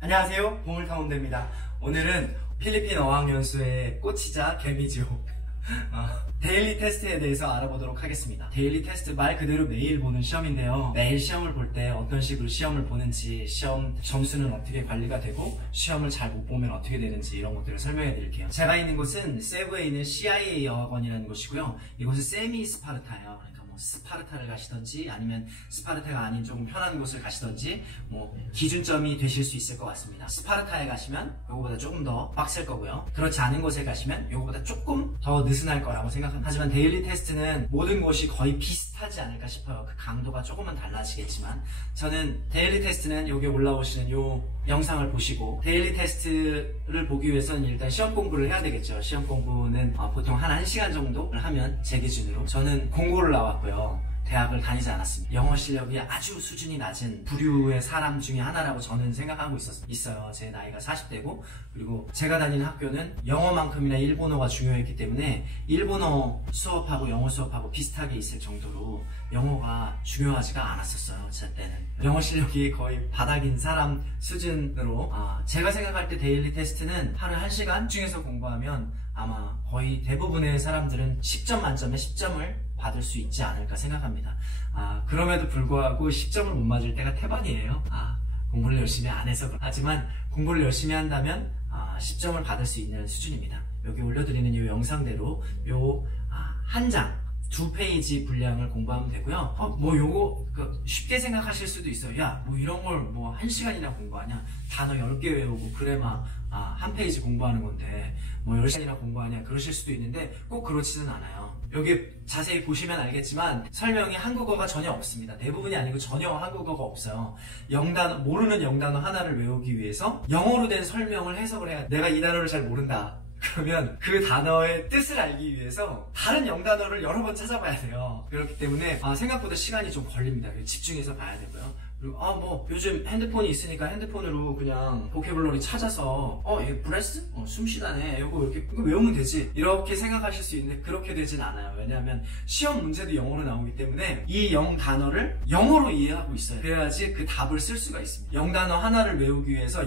안녕하세요, 보물탐험대입니다. 오늘은 필리핀 어학연수의 꽃이자 개미지옥 데일리 테스트에 대해서 알아보도록 하겠습니다. 데일리 테스트 말 그대로 매일 보는 시험인데요. 매일 시험을 볼 때 어떤 식으로 시험을 보는지, 시험 점수는 어떻게 관리가 되고, 시험을 잘 못 보면 어떻게 되는지 이런 것들을 설명해 드릴게요. 제가 있는 곳은 세부에 있는 CIA 어학원이라는 곳이고요. 이곳은 세미 스파르타예요. 스파르타를 가시던지 아니면 스파르타가 아닌 조금 편한 곳을 가시던지 기준점이 되실 수 있을 것 같습니다. 스파르타에 가시면 요거보다 조금 더 빡셀 거고요. 그렇지 않은 곳에 가시면 요거보다 조금 더 느슨할 거라고 생각합니다. 하지만 데일리 테스트는 모든 곳이 거의 비슷하지 않을까 싶어요. 그 강도가 조금은 달라지겠지만 저는 데일리 테스트는 여기 올라오시는 요 영상을 보시고, 데일리 테스트를 보기 위해서는 일단 시험 공부를 해야 되겠죠. 시험 공부는 보통 한 1시간 정도를 하면 제 기준으로, 저는 공고를 나왔고요. 대학을 다니지 않았습니다. 영어 실력이 아주 수준이 낮은 부류의 사람 중에 하나라고 저는 생각하고 있어요. 제 나이가 40대고, 그리고 제가 다니는 학교는 영어만큼이나 일본어가 중요했기 때문에 일본어 수업하고 영어 수업하고 비슷하게 있을 정도로 영어가 중요하지가 않았었어요. 제 때는 영어 실력이 거의 바닥인 사람 수준으로, 제가 생각할 때 데일리 테스트는 하루 1시간 중에서 공부하면 아마 거의 대부분의 사람들은 10점 만점에 10점을 받을 수 있지 않을까 생각합니다. 그럼에도 불구하고 10점을 못 맞을 때가 태반이에요. 공부를 열심히 안 해서. 하지만 공부를 열심히 한다면 10점을 받을 수 있는 수준입니다. 여기 올려드리는 이 영상대로 요 한 장 2페이지 분량을 공부하면 되고요. 요거 쉽게 생각하실 수도 있어요. 야, 이런 걸 1시간이나 공부하냐? 단어 10개 외우고 그래마 한 페이지 공부하는 건데 10시간이나 공부하냐? 그러실 수도 있는데 꼭 그렇지는 않아요. 여기 자세히 보시면 알겠지만 설명이 한국어가 전혀 없습니다. 대부분이 아니고 전혀 한국어가 없어요. 모르는 영단어 하나를 외우기 위해서 영어로 된 설명을 해석을 해야 돼. 내가 이 단어를 잘 모른다. 그러면 그 단어의 뜻을 알기 위해서 다른 영단어를 여러 번 찾아봐야 돼요. 그렇기 때문에 생각보다 시간이 좀 걸립니다. 집중해서 봐야 되고요. 그리고 요즘 핸드폰이 있으니까 핸드폰으로 그냥 보캐블러리 찾아서 이거 브레스? 숨쉬다네. 이거 외우면 되지. 이렇게 생각하실 수 있는데 그렇게 되진 않아요. 왜냐하면 시험 문제도 영어로 나오기 때문에 이 단어를 영어로 이해하고 있어요. 그래야지 그 답을 쓸 수가 있습니다. 영단어 하나를 외우기 위해서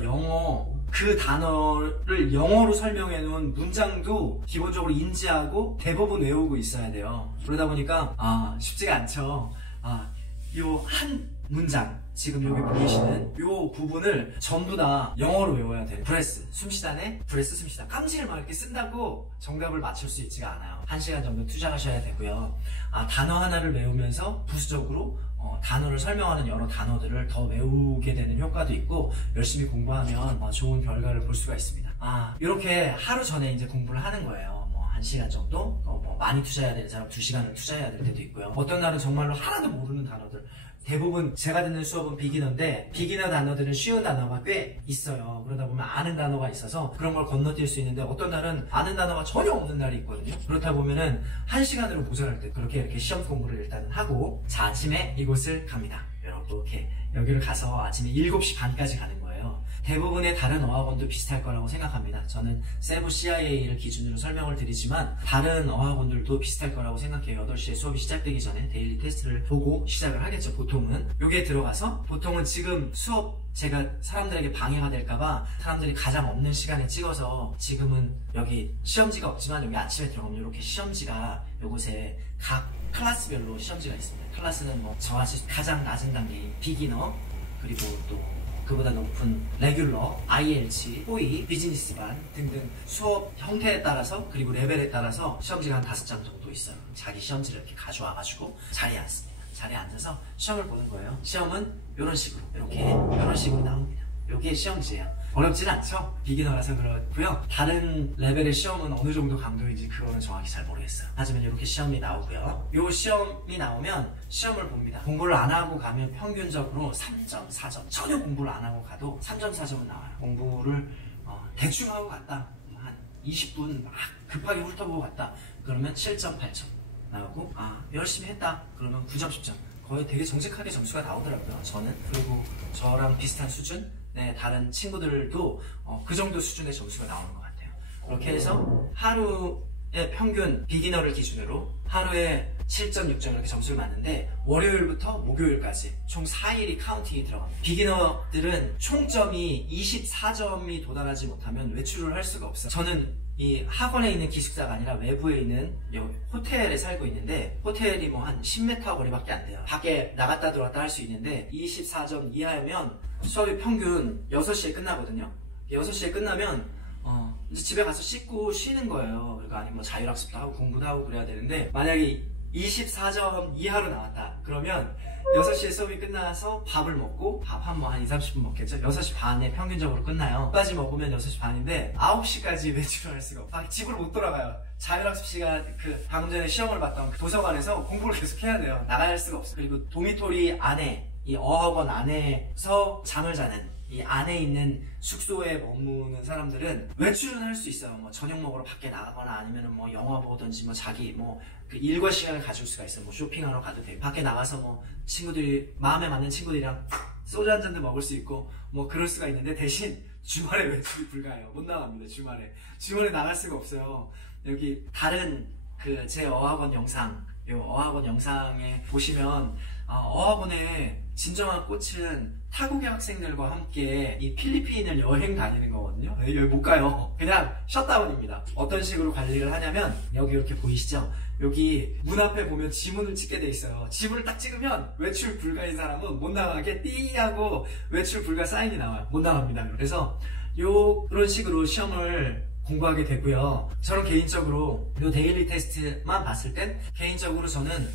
그 단어를 영어로 설명해 놓은 문장도 기본적으로 인지하고 대부분 외우고 있어야 돼요. 그러다 보니까 쉽지가 않죠. 요 한 문장, 지금 여기 보이시는 요 부분을 전부 다 영어로 외워야 돼요. 브레스, 숨쉬다네, 브레스, 숨쉬다. 깜지를 막 이렇게 쓴다고 정답을 맞출 수 있지가 않아요. 1시간 정도 투자하셔야 되고요. 단어 하나를 외우면서 부수적으로 단어를 설명하는 여러 단어들을 더 외우게 되는 효과도 있고, 열심히 공부하면 좋은 결과를 볼 수가 있습니다. 이렇게 하루 전에 이제 공부를 하는 거예요. 1시간 정도? 많이 투자해야 되는 사람 2시간을 투자해야 될 때도 있고요. 어떤 날은 정말로 하나도 모르는 단어들, 대부분 제가 듣는 수업은 비기너인데 비기너 단어들은 쉬운 단어가 꽤 있어요. 그러다 보면 아는 단어가 있어서 그런 걸 건너뛸 수 있는데, 어떤 날은 아는 단어가 전혀 없는 날이 있거든요. 그렇다 보면은 1시간으로 모자랄 때 이렇게 시험 공부를 일단은 하고, 아침에 이곳을 갑니다. 이렇게 여기를 가서 아침에 7시 반까지 가는 거예요. 대부분의 다른 어학원도 비슷할 거라고 생각합니다. 저는 세부 CIA를 기준으로 설명을 드리지만 다른 어학원들도 비슷할 거라고 생각해요. 8시에 수업이 시작되기 전에 데일리 테스트를 보고 시작을 하겠죠. 보통은 여기에 들어가서, 보통은 지금 수업 제가 사람들에게 방해가 될까봐 사람들이 가장 없는 시간에 찍어서, 지금은 여기 시험지가 없지만 여기 아침에 들어가면 이렇게 시험지가 요곳에 각 클래스별로 시험지가 있습니다. 클래스는 저같이 가장 낮은 단계인 비기너, 그리고 또 그보다 높은 레귤러, ILG, 호의, 비즈니스반 등등 수업 형태에 따라서, 그리고 레벨에 따라서 시험지가 한 5장 정도 있어요. 자기 시험지를 이렇게 가져와가지고 자리에 앉습니다. 자리에 앉아서 시험을 보는 거예요. 시험은 이런 식으로, 이런 식으로 나옵니다. 이게 시험지예요. 어렵진 않죠? 비기너라서 그렇고요. 다른 레벨의 시험은 어느 정도 강도인지 그거는 정확히 잘 모르겠어요. 하지만 이렇게 시험이 나오고요. 이 시험이 나오면 시험을 봅니다. 공부를 안 하고 가면 평균적으로 3점, 4점. 전혀 공부를 안 하고 가도 3점, 4점은 나와요. 공부를 대충 하고 갔다, 한 20분 막 급하게 훑어보고 갔다, 그러면 7점, 8점 나오고, 열심히 했다 그러면 9점, 10점. 거의 되게 정직하게 점수가 나오더라고요, 저는. 그리고 저랑 비슷한 수준, 다른 친구들도 그 정도 수준의 점수가 나오는 것 같아요. 그렇게 해서 하루 평균 비기너를 기준으로 하루에 7.6점 이렇게 점수를 맞는데 월요일부터 목요일까지 총 4일이 카운팅이 들어갑니다. 비기너들은 총점이 24점이 도달하지 못하면 외출을 할 수가 없어요. 저는 이 학원에 있는 기숙사가 아니라 외부에 있는 호텔에 살고 있는데 호텔이 뭐 한 10m 거리밖에 안 돼요. 밖에 나갔다 들어왔다 할 수 있는데 24점 이하면 수업이 평균 6시에 끝나거든요. 6시에 끝나면 이제 집에 가서 씻고 쉬는 거예요. 그러니까 아니면 뭐 자율학습도 하고 공부도 하고 그래야 되는데 만약에 24점 이하로 나왔다 그러면 6시에 수업이 끝나서 밥을 먹고 밥 한 2-30분 먹겠죠. 6시 반에 평균적으로 끝나요. 까지 먹으면 6시 반인데 9시까지 외출을 할 수가 없어요. 집으로 못 돌아가요. 자율학습 시간 방금 전에 시험을 봤던 도서관에서 공부를 계속 해야 돼요. 나갈 수가 없어요. 그리고 도미토리 안에 이 어학원 안에서 잠을 자는 이 안에 있는 숙소에 머무는 사람들은 외출은 할 수 있어요. 뭐 저녁 먹으러 밖에 나가거나 아니면 뭐 영화 보든지 뭐 자기 그 일과 시간을 가질 수가 있어요. 뭐 쇼핑하러 가도 되고 밖에 나가서 뭐 친구들이 마음에 맞는 친구들이랑 소주 한 잔도 먹을 수 있고 뭐 그럴 수가 있는데 대신 주말에 외출이 불가해요. 못 나갑니다. 주말에 나갈 수가 없어요. 여기 다른 제 어학원 영상 어학원 영상에 보시면 어학원의 진정한 꽃은 타국의 학생들과 함께 이 필리핀을 여행 다니는 거거든요. 여기 못 가요. 그냥 셧다운입니다. 어떤 식으로 관리를 하냐면 여기 이렇게 보이시죠? 여기 문 앞에 보면 지문을 찍게 돼 있어요. 지문을 딱 찍으면 외출 불가인 사람은 못 나가게 띠 하고 외출 불가 사인이 나와요. 못 나갑니다. 그래서 이런 식으로 시험을 공부하게 되고요. 저는 개인적으로 이 데일리 테스트만 봤을 땐 개인적으로 저는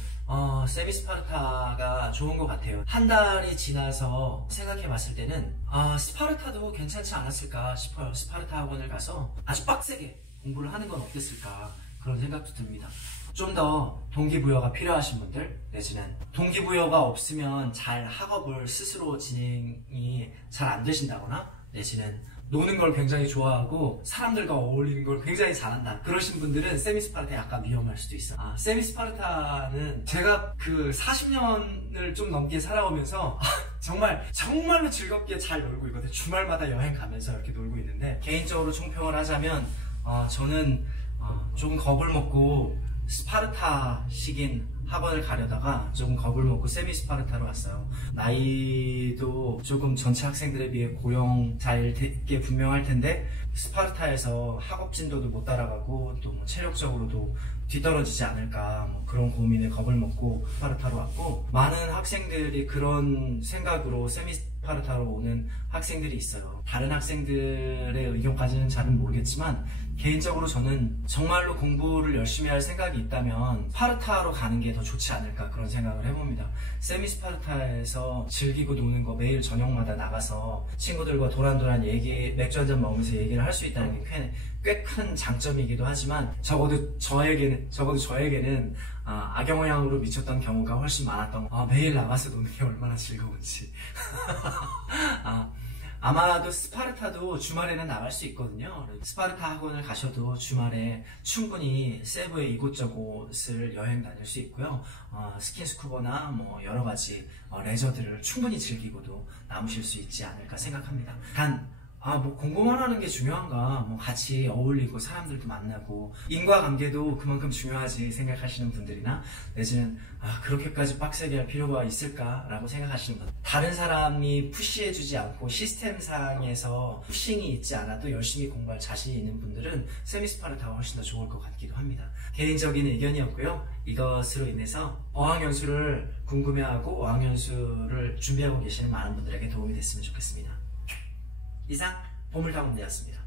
세미스파르타가 좋은 것 같아요. 한 달이 지나서 생각해 봤을 때는 스파르타도 괜찮지 않았을까 싶어요. 스파르타 학원을 가서 아주 빡세게 공부를 하는 건 어땠을까 그런 생각도 듭니다. 좀 더 동기부여가 필요하신 분들 내지는 동기부여가 없으면 학업을 스스로 진행이 잘 안 되신다거나 내지는 노는 걸 굉장히 좋아하고 사람들과 어울리는 걸 굉장히 잘한다 그러신 분들은 세미스파르타 약간 위험할 수도 있어요. 세미스파르타는 제가 40년을 좀 넘게 살아오면서 정말로 즐겁게 잘 놀고 있거든요. 주말마다 여행 가면서 이렇게 놀고 있는데 개인적으로 총평을 하자면 저는 조금 겁을 먹고 스파르타식인 학원을 가려다가 조금 겁을 먹고 세미스파르타로 왔어요. 나이도 조금 전체 학생들에 비해 고령 게 분명할 텐데 스파르타에서 학업 진도도 못 따라가고 또 뭐 체력적으로도 뒤떨어지지 않을까 그런 고민에 겁을 먹고 스파르타로 왔고 많은 학생들이 그런 생각으로 세미스파르타로 오는 학생들이 있어요. 다른 학생들의 의견까지는 잘은 모르겠지만 개인적으로 저는 정말로 공부를 열심히 할 생각이 있다면 스파르타로 가는 게 더 좋지 않을까 그런 생각을 해봅니다. 세미스파르타에서 즐기고 노는 거 매일 저녁마다 나가서 친구들과 도란도란 맥주 한잔 먹으면서 얘기를 할 수 있다는 게 꽤 큰 장점이기도 하지만 적어도 저에게는 악영향으로 미쳤던 경우가 훨씬 많았던 매일 나가서 노는 게 얼마나 즐거운지 아마도 스파르타도 주말에는 나갈 수 있거든요. 스파르타 학원을 가셔도 주말에 충분히 세부의 이곳저곳을 여행 다닐 수 있고요. 스킨스쿠버나 뭐 여러 가지 레저들을 충분히 즐기고도 남으실 수 있지 않을까 생각합니다. 단 공부만 하는 게 중요한가? 같이 어울리고 사람들도 만나고 인과관계도 그만큼 중요하지 생각하시는 분들이나 내지는 그렇게까지 빡세게 할 필요가 있을까라고 생각하시는 분들 다른 사람이 푸시해주지 않고 시스템상에서 푸싱이 있지 않아도 열심히 공부할 자신이 있는 분들은 세미스파르타가 훨씬 더 좋을 것 같기도 합니다. 개인적인 의견이었고요. 이것으로 인해서 어학연수를 궁금해하고 어학연수를 준비하고 계시는 많은 분들에게 도움이 됐으면 좋겠습니다. 이상 보물탐험대였습니다.